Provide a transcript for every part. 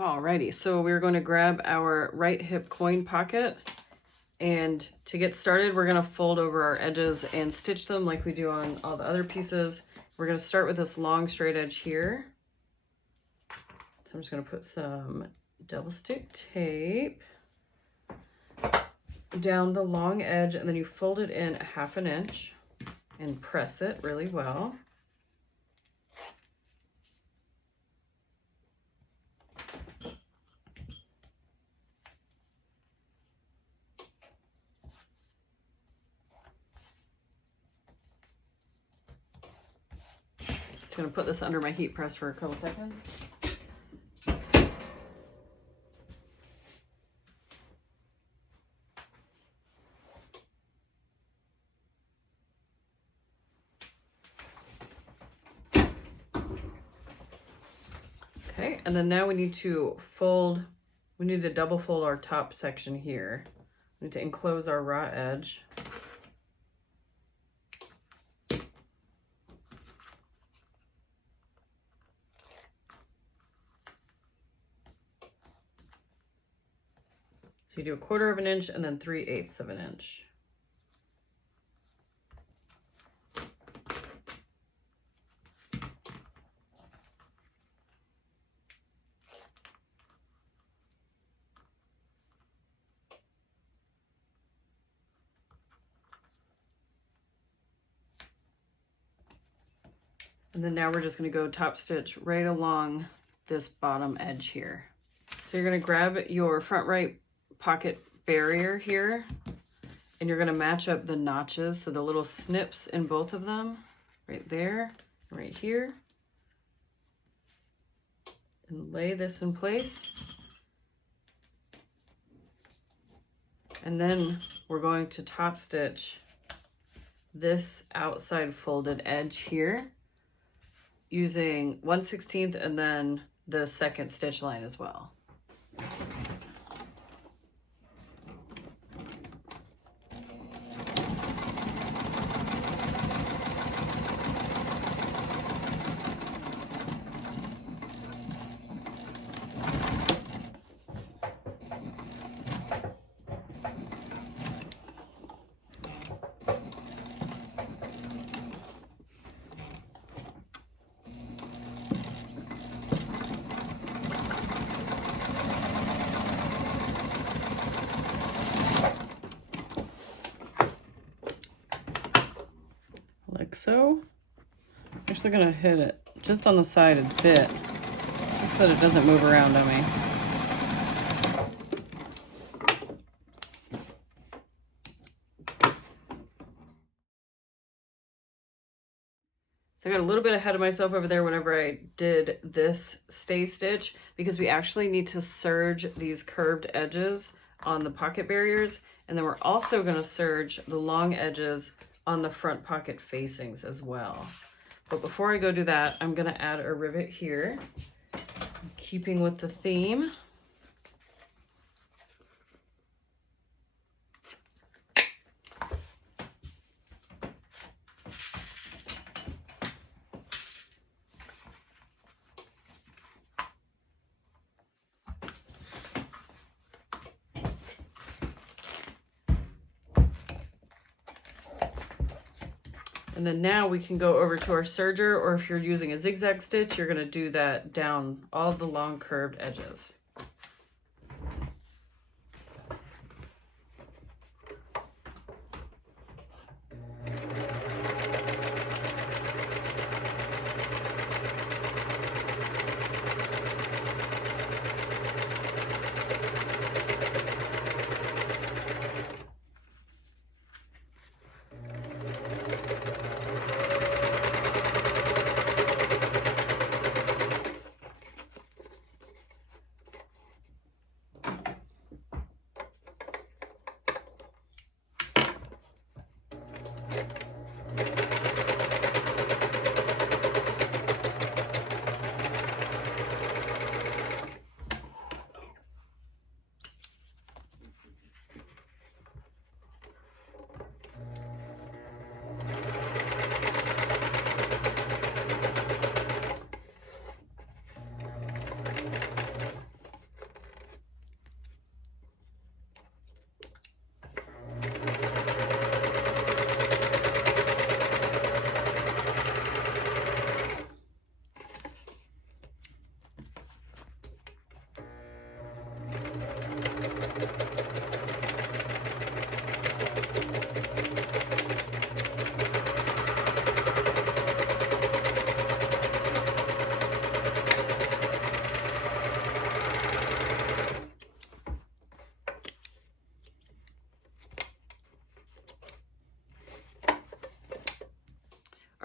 Alrighty, so we're going to grab our right hip coin pocket, and to get started we're going to fold over our edges and stitch them like we do on all the other pieces. We're going to start with this long straight edge here. So I'm just going to put some double stick tape down the long edge, and then you fold it in 1/2 inch and press it really well. Just going to put this under my heat press for a couple seconds. Okay, and then now we need to double fold our top section here. We need to enclose our raw edge. So you do 1/4 inch and then 3/8 inch. And then now we're just going to go top stitch right along this bottom edge here. So you're going to grab your front right pocket barrier here, and you're going to match up the notches, so the little snips in both of them, right there, right here, and lay this in place. And then we're going to top stitch this outside folded edge here using 1/16 and then the second stitch line as well. Like so. I'm actually gonna hit it just on the side a bit, just so that it doesn't move around on me. So I got a little bit ahead of myself over there whenever I did this stay stitch, because we actually need to serge these curved edges on the pocket barriers, and then we're also going to serge the long edges on the front pocket facings as well. But before I go do that, I'm going to add a rivet here, keeping with the theme. And then now we can go over to our serger, or if you're using a zigzag stitch, you're going to do that down all the long curved edges.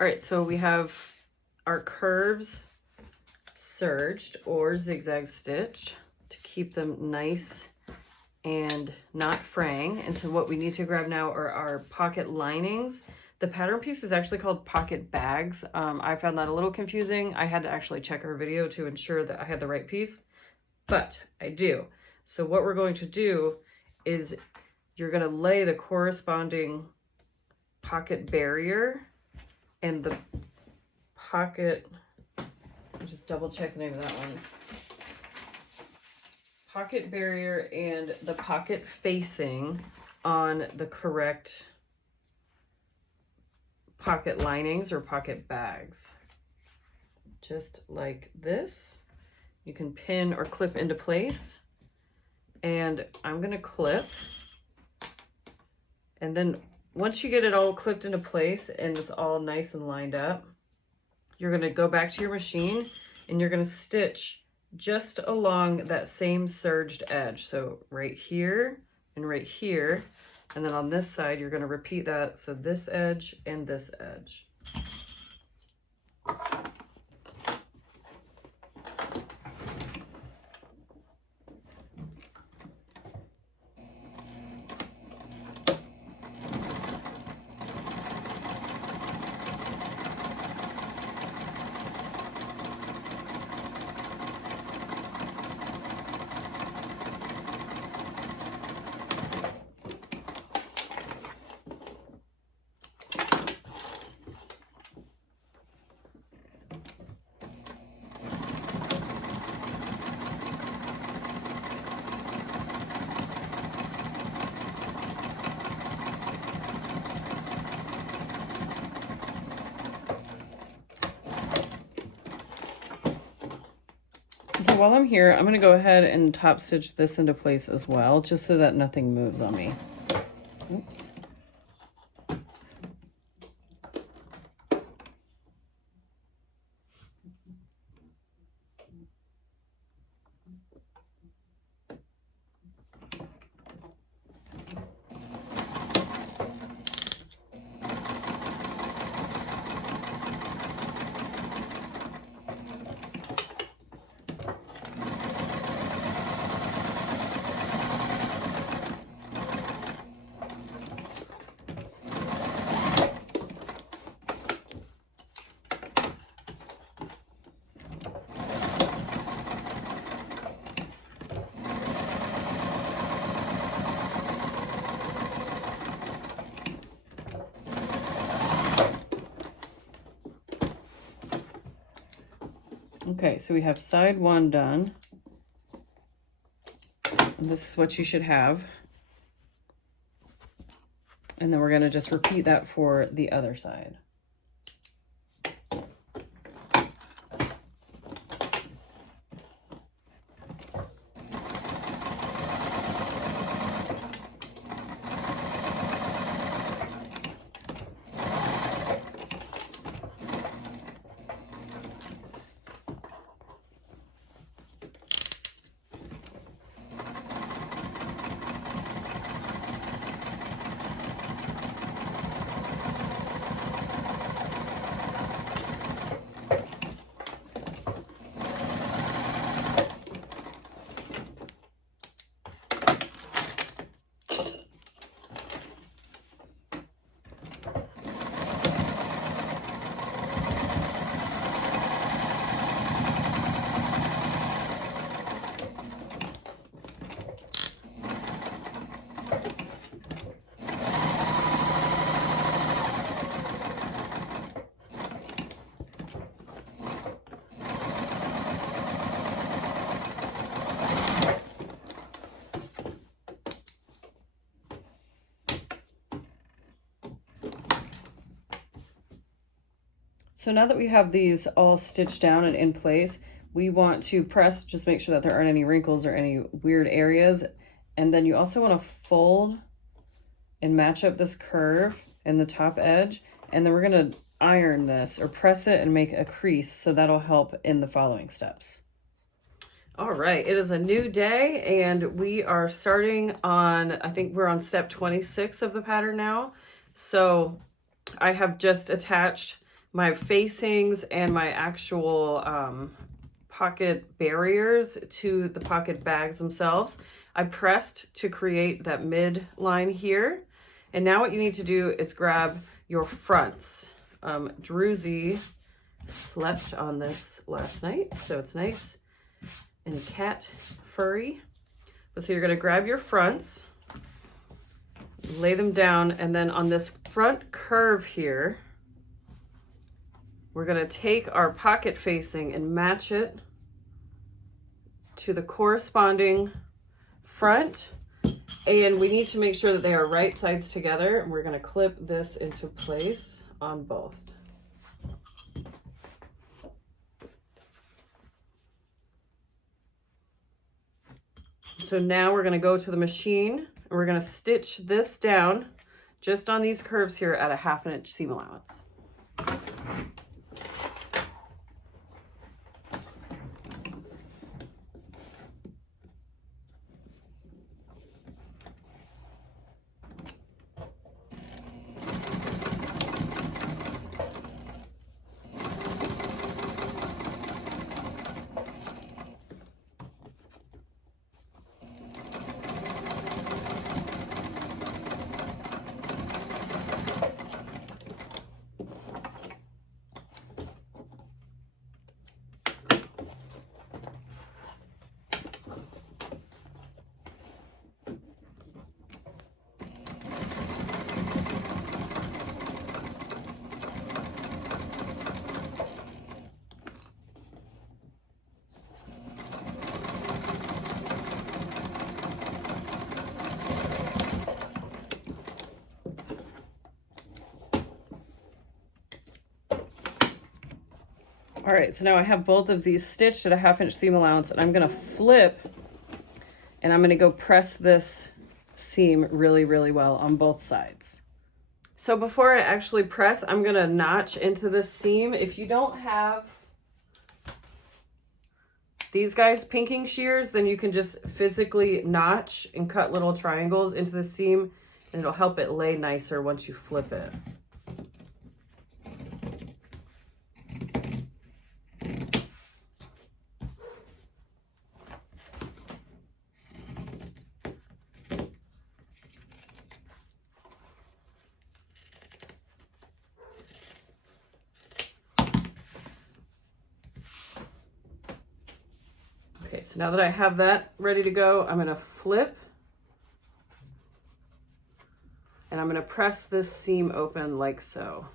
right, so we have our curves serged or zigzag stitched to keep them nice and not fraying. And so what we need to grab now are our pocket linings. The pattern piece is actually called pocket bags. I found that a little confusing. I had to actually check her video to ensure that I had the right piece, but I do. So what we're going to do is you're going to lay the corresponding pocket barrier and the pocket, I'll just double check the name of that one. Pocket barrier and the pocket facing on the correct pocket linings or pocket bags. Just like this. You can pin or clip into place. And I'm gonna clip. And then once you get it all clipped into place and it's all nice and lined up, you're gonna go back to your machine and you're gonna stitch just along that same serged edge. So right here and right here. And then on this side, you're gonna repeat that. So this edge and this edge. So while I'm here, I'm going to go ahead and top stitch this into place as well, just so that nothing moves on me. Oops. Okay, so we have side one done. And this is what you should have. And then we're going to just repeat that for the other side. So now that we have these all stitched down and in place, we want to press, just make sure that there aren't any wrinkles or any weird areas. And then you also want to fold and match up this curve in the top edge. And then we're going to iron this or press it and make a crease. So that'll help in the following steps. All right, it is a new day and we are starting on, I think we're on step 26 of the pattern now. So I have just attached my facings and my actual pocket barriers to the pocket bags themselves. I pressed to create that mid line here. And now what you need to do is grab your fronts. Druzy slept on this last night, so it's nice and cat furry. So you're gonna grab your fronts, lay them down, and then on this front curve here, we're gonna take our pocket facing and match it to the corresponding front. And we need to make sure that they are right sides together. And we're gonna clip this into place on both. So now we're gonna go to the machine and we're gonna stitch this down just on these curves here at a 1/2 inch seam allowance. All right, so now I have both of these stitched at a 1/2 inch seam allowance, and I'm gonna flip and I'm gonna go press this seam really, really well on both sides. So before I actually press, I'm gonna notch into this seam. If you don't have these guys pinking shears, then you can just physically notch and cut little triangles into the seam, and it'll help it lay nicer once you flip it. Okay, so now that I have that ready to go, I'm gonna flip and I'm gonna press this seam open like so.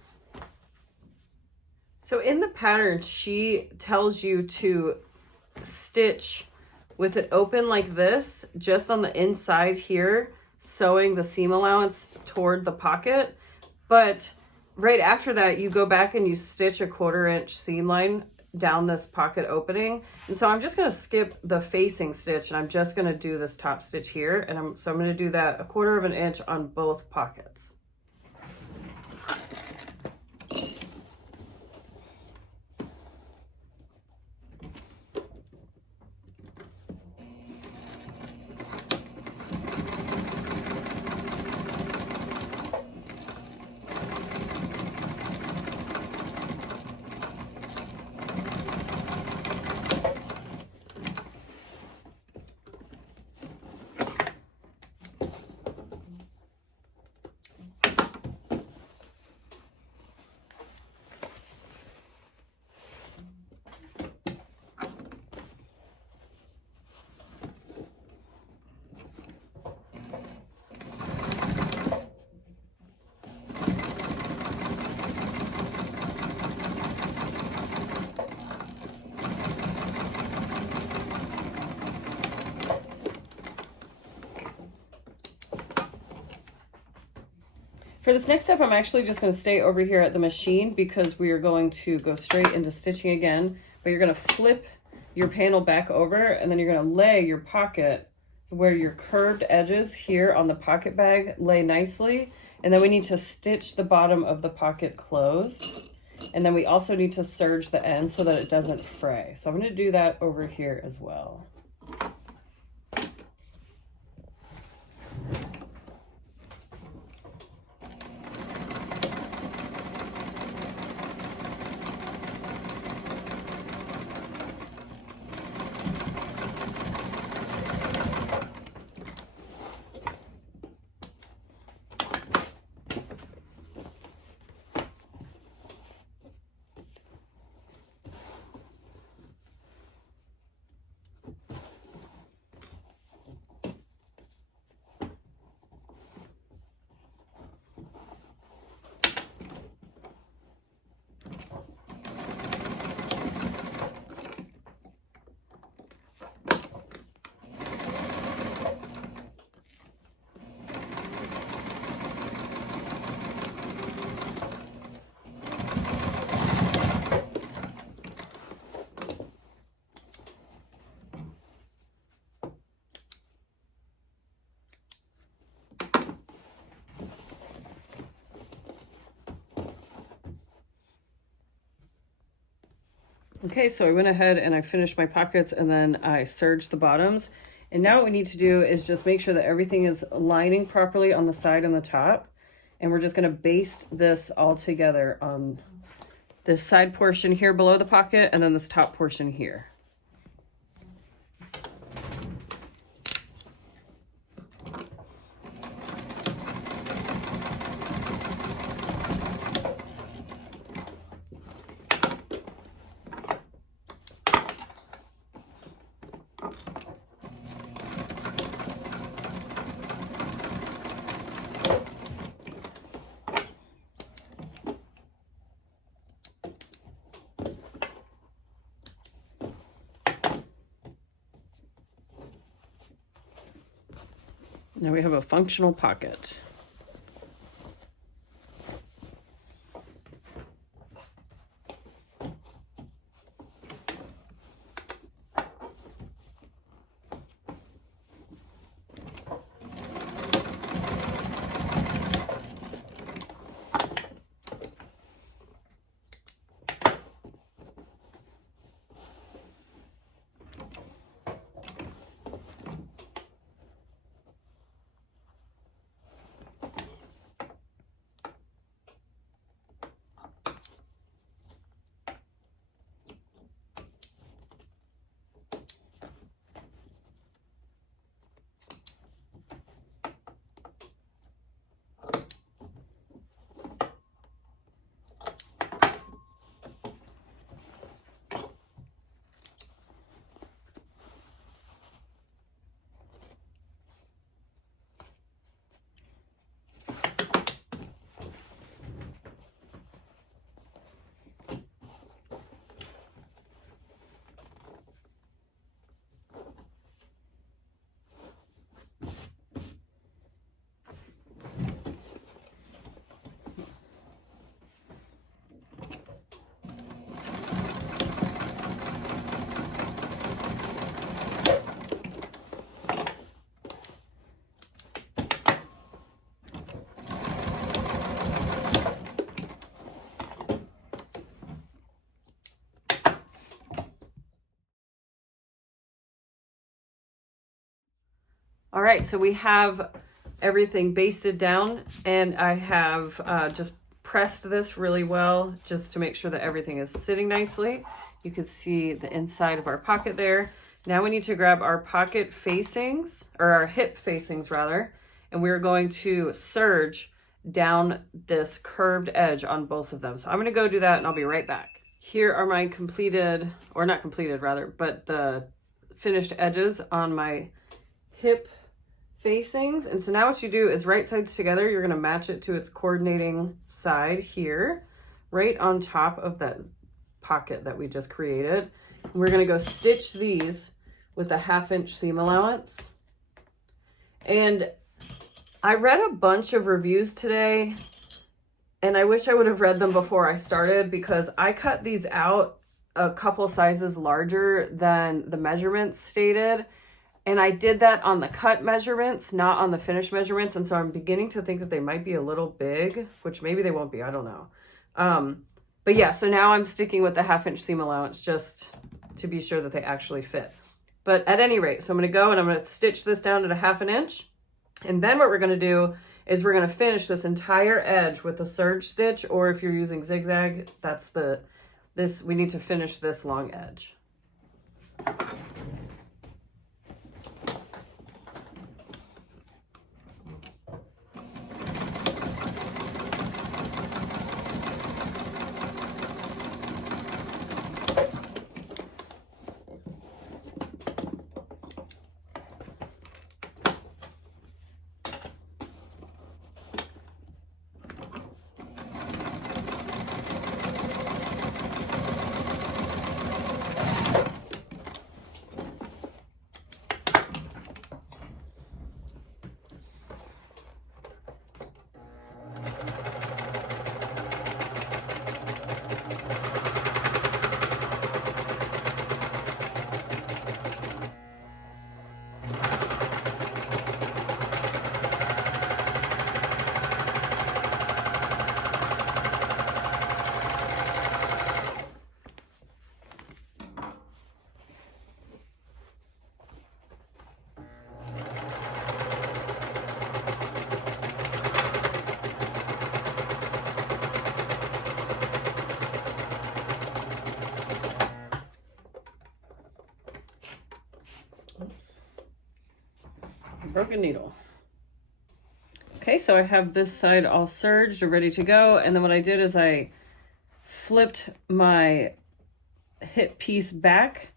So in the pattern, she tells you to stitch with it open like this, just on the inside here, sewing the seam allowance toward the pocket. But right after that, you go back and you stitch a 1/4 inch seam line down this pocket opening. And so I'm just gonna skip the facing stitch and I'm just gonna do this top stitch here. And I'm gonna do that a 1/4 inch on both pockets. For this next step, I'm actually just going to stay over here at the machine because we are going to go straight into stitching again. But you're going to flip your panel back over and then you're going to lay your pocket where your curved edges here on the pocket bag lay nicely. And then we need to stitch the bottom of the pocket closed. And then we also need to serge the end so that it doesn't fray. So I'm going to do that over here as well. Okay, so I went ahead and I finished my pockets and then I serged the bottoms. And now what we need to do is just make sure that everything is lining properly on the side and the top. And we're just gonna baste this all together on this side portion here below the pocket and then this top portion here. Now we have a functional pocket. All right, so we have everything basted down and I have just pressed this really well just to make sure that everything is sitting nicely. You can see the inside of our pocket there. Now we need to grab our pocket facings, or our hip facings rather, and we're going to serge down this curved edge on both of them. So I'm gonna go do that and I'll be right back. Here are my completed, or not completed rather, but the finished edges on my hip facings. And so now what you do is right sides together, you're going to match it to its coordinating side here, right on top of that pocket that we just created. And we're going to go stitch these with a 1/2 inch seam allowance. And I read a bunch of reviews today and I wish I would have read them before I started, because I cut these out a couple sizes larger than the measurements stated. And I did that on the cut measurements, not on the finished measurements. And so I'm beginning to think that they might be a little big, which maybe they won't be, I don't know. But yeah, so now I'm sticking with the 1/2 inch seam allowance just to be sure that they actually fit. But at any rate, so I'm gonna go and I'm gonna stitch this down at a 1/2 inch. And then what we're gonna do is we're gonna finish this entire edge with a serge stitch, or if you're using zigzag, that's we need to finish this long edge. Oops. Broken needle. Okay, so I have this side all serged and ready to go. And then what I did is I flipped my hip piece back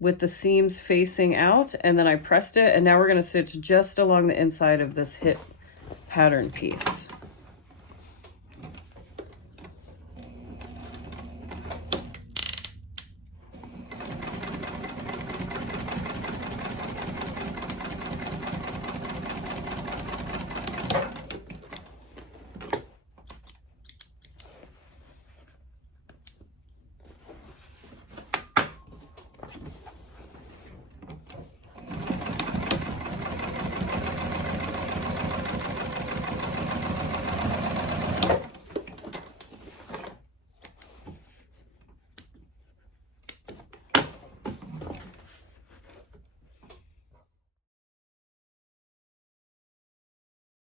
with the seams facing out, and then I pressed it, and now we're going to stitch just along the inside of this hip pattern piece.